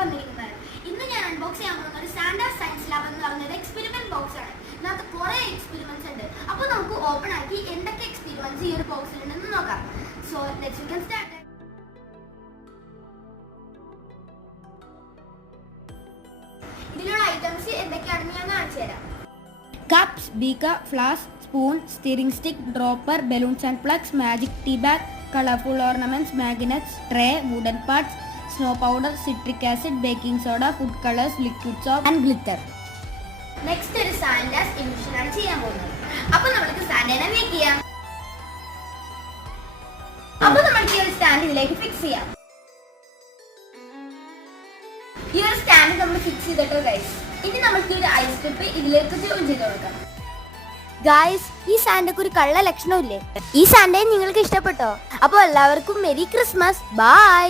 വന്നിരിക്കുന്നത്. ഇന്ന് ഞാൻ അൺബോക്സ് ചെയ്യാൻ പോകുന്ന ഒരു സാന്റ സയൻസ് ലാബ് എന്ന് പറയുന്ന എക്സ്പെരിമെന്റ് ബോക്സ് ആണ്. ഇതിനകത്ത് കുറെ എക്സ്പെരിമെന്റ്സ് ഉണ്ട്. അപ്പോൾ നമുക്ക് ഓപ്പൺ ആക്കി എന്തൊക്കെ എക്സ്പെരിമെന്റ്സ് ഈ ഒരു ബോക്സിൽ ഉണ്ടെന്ന് നോക്കാം. So let's get started. ഇതിലുള്ള ഐറ്റംസ് എന്തൊക്കെയാണെന്ന് ഞാൻ കാണിച്ചു തരാം. Cups, beaker, flask, spoon, stirring stick, dropper, balloons and plugs, magic tea bag, colorful ornaments, magnets, tray, wooden parts, snow powder, citric acid, baking soda, food colors, liquid soap and glitter. Next ഒരു Santa's illusion ആണ് ചെയ്യാൻ പോകുന്നത്. അപ്പോൾ നമുക്ക് സാന്റനെ make ചെയ്യാം. അപ്പോൾ നമുക്ക് ഈ ഒരു സ്റ്റാൻഡ് ഇതിലേക്ക് ഫിക്സ് ചെയ്യാം. ഈ ഒരു സ്റ്റാൻഡ് നമ്മൾ ഫിക്സ് ചെയ്തിട്ട് ഗൈസ് ഇനി നമുക്ക് ഒരു ഐസ് സ്ട്രിപ്പ് ഇതിലേക്ക് ജോയിൻ ചെയ്ത് കൊടുക്കാം. ഗായ്സ്, ഈ സാന്റയ്ക്ക് ഒരു കള്ള ലക്ഷണമില്ലേ? ഈ സാന്റയെ നിങ്ങൾക്ക് ഇഷ്ടപ്പെട്ടോ? അപ്പോൾ എല്ലാവർക്കും മെരി ക്രിസ്മസ്. ബൈ.